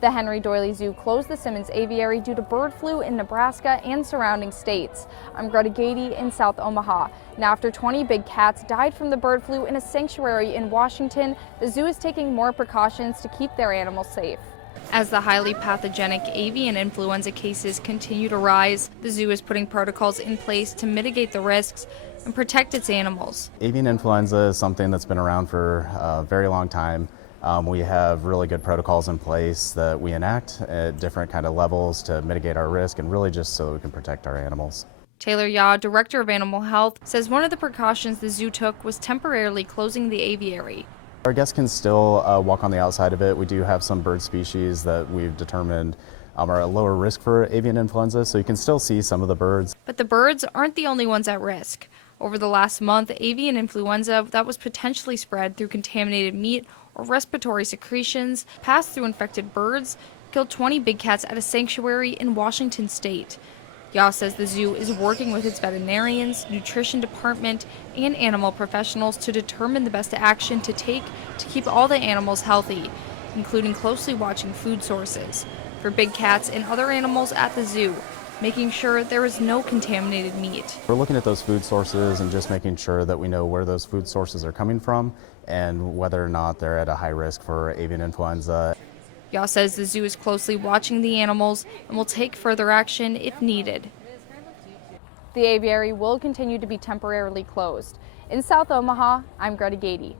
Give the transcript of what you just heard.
The Henry Doyley Zoo closed the Simmons Aviary due to bird flu in Nebraska and surrounding states. I'm Greta Gady in South Omaha. Now, after 20 big cats died from the bird flu in a sanctuary in Washington, the zoo is taking more precautions to keep their animals safe. As the highly pathogenic avian influenza cases continue to rise, the zoo is putting protocols in place to mitigate the risks and protect its animals. Avian influenza is something that's been around for a very long time. We have really good protocols in place that we enact at different kind of levels to mitigate our risk and really just so we can protect our animals. Taylor Yaw, Director of Animal Health, says one of the precautions the zoo took was temporarily closing the aviary. Our guests can still walk on the outside of it. We do have some bird species that we've determined are at lower risk for avian influenza, so you can still see some of the birds. But the birds aren't the only ones at risk. Over the last month, avian influenza that was potentially spread through contaminated meat or respiratory secretions passed through infected birds, killed 20 big cats at a sanctuary in Washington state. Yaw says the zoo is working with its veterinarians, nutrition department, and animal professionals to determine the best action to take to keep all the animals healthy, including closely watching food sources for big cats and other animals at the zoo, making sure there is no contaminated meat. We're looking at those food sources and just making sure that we know where those food sources are coming from and whether or not they're at a high risk for avian influenza. Yaw says the zoo is closely watching the animals and will take further action if needed. The aviary will continue to be temporarily closed. In South Omaha, I'm Greta Gady.